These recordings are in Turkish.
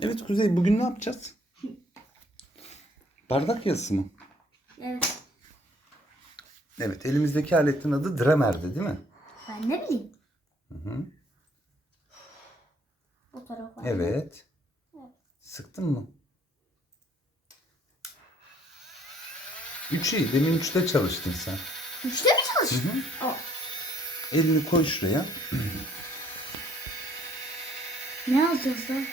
Evet Kuzey bugün ne yapacağız? Bardak yazısı mı? Evet. Evet elimizdeki aletin adı Dramer'di değil mi? Ben ne bileyim. Hı hı. Bu tarafa. Evet. Sıktın mı? Üç iyi. Demin üçte çalıştın sen. Üçte mi çalış? Hı hı. Elini koy şuraya. Ne yazacağız lan?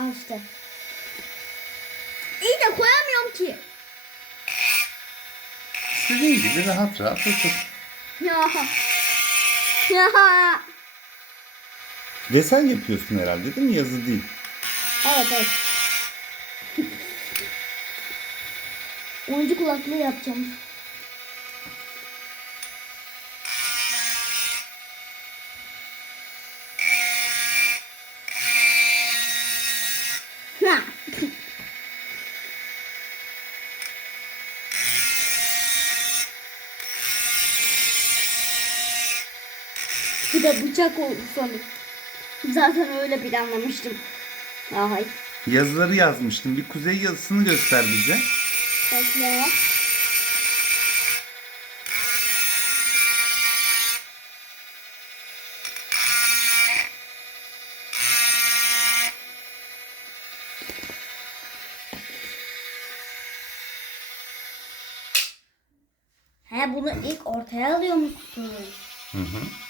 Al işte. İyi de koyamıyorum ki. İstediğin gibi rahat rahat otur. Ya. Ya. Ve sen yapıyorsun herhalde değil mi? Yazı değil. Evet evet. Oyuncu kulaklığı yapacağım. Ha. Bir de bıçak oldu sonu. Zaten öyle planlamıştım. Ay. Yazıları yazmıştım. Bir kuzey yazısını göster bize. Bekle. He bunu ilk ortaya alıyormuşsun. Hı hı.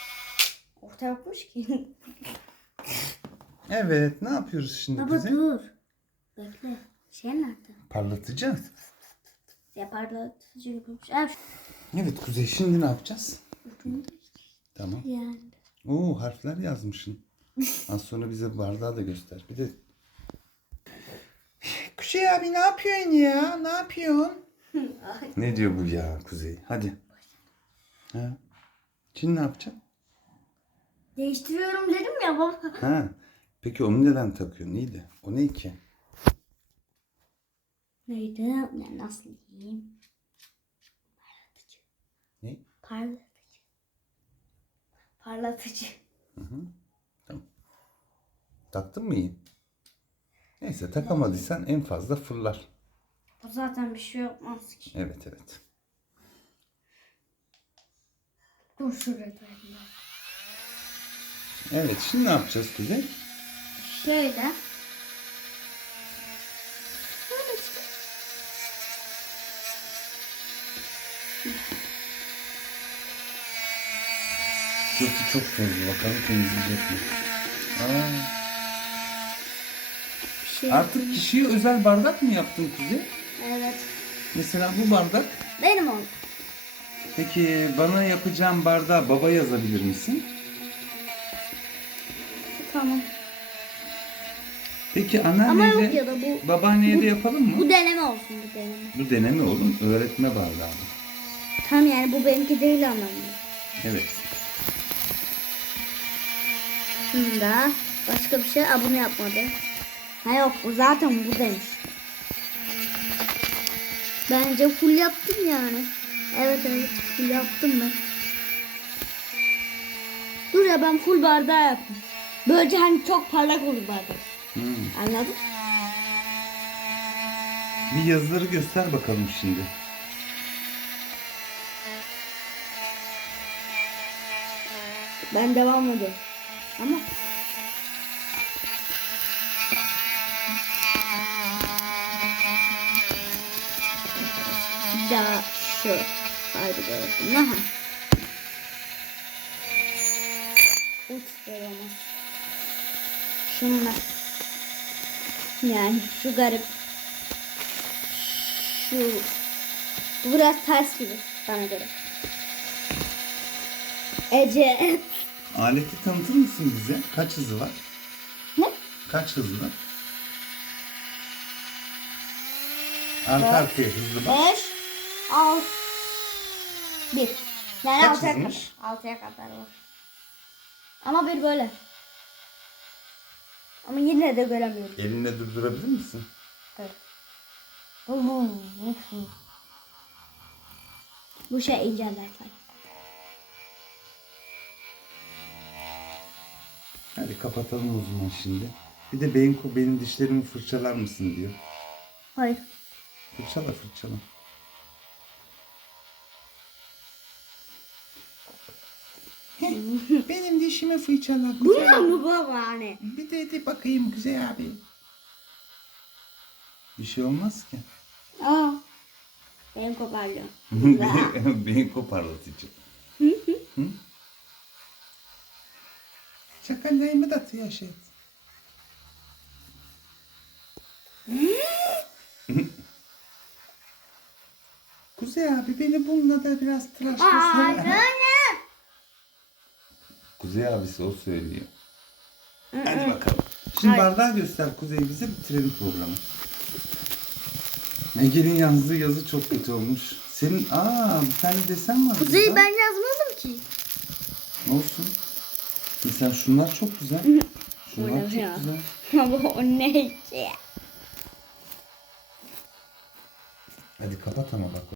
Orta yokmuş ki. Evet. Ne yapıyoruz şimdi Baba kuzey? dur. Bekle. Şey nerede? Parlatacağız. Yaparlar. Yapıyormuş. Evet. Evet Kuzey şimdi ne yapacağız? Tamam. Yani. Oo harfler yazmışsın. Az sonra bize bardağı da göster. Bir de Kuzey abi ne yapıyorsun ya? Ne yapıyorsun? ne diyor bu ya Kuzey? Hadi. Ha. Şimdi ne yapacaksın? Değiştiriyorum dedim ya baba. Ha. Peki onu neden takıyorsun? Neydi? O ne ki? Neydi? Ne, nasıl diyeyim? Parlatıcı. Ne? Parlatıcı. Parlatıcı. Taktın mı iyi? Neyse takamadıysan en fazla fırlar. Bu zaten bir şey yapmaz ki. Evet evet. Dur şuraya Evet şimdi ne yapacağız Kuzey? Şöyle. Şurası çok tozlu bakalım temizleyecek mi? Aa, şey artık kişiye özel bardak mı yaptın Kuzey? Evet. Mesela bu bardak. Benim oldu. Peki bana yapacağım bardağa baba yazabilir misin? Tamam. Peki Ama anneanneye yok de ya da bu. babaanneye de yapalım mı? Bu deneme olsun bu deneme. Bu deneme oğlum öğretme bardağı. bu. Tam yani bu benimki değil anlamında. Evet. Şunda başka bir şey. Aa bunu yapmadı. Ha yok bu zaten bu demiş. Bence full yaptım yani. Evet evet full yaptım ben. Dur ya ben full bardağı yaptım. Böylece hani çok parlak olur bardak. Hmm. Anladın? Bir yazıları göster bakalım şimdi. Ben devam ediyorum. Ama daha şu haydi gördüm. Aha. Uç olmaz. Şunlar. Yani şu garip. Şu bu biraz ters gibi bana göre. Ece. Aleti tanıtır mısın bize? Kaç hızı var? Ne? Kaç hızlı? Arka arkaya hızlı bak. 5 6 1 Yani Kaç 6'ya hızmış? kadar. 6'ya kadar var. Ama bir böyle. Ama yine de göremiyorum. Elinle durdurabilir misin? Evet. Bu şey engeller falan. Hadi kapatalım o zaman şimdi. Bir de beyin, benim dişlerimi fırçalar mısın diyor. Hayır. Fırçala fırçala. benim dişimi fırçala. Bununla mı baba hani? Bir de, de bakayım Kuzey abi. Bir şey olmaz ki. Aa. Benim koparıyor. Beyin koparlatıcı. Hı? Çakallarımı da tıraş et. Kuzey abi beni bununla da biraz tıraşlasana. Kuzey abisi o söylüyor. Hadi bakalım. Şimdi bardağı göster Kuzey bize bitirelim programı. Ege'nin yazdığı yazı çok kötü olmuş. Senin aa bir tane desen var. Kuzey burada. ben yazmadım ki. Olsun. Mesela şunlar çok güzel. Şunlar Öyle çok ya. güzel. Ama o ne ki? Hadi kapat ama bak.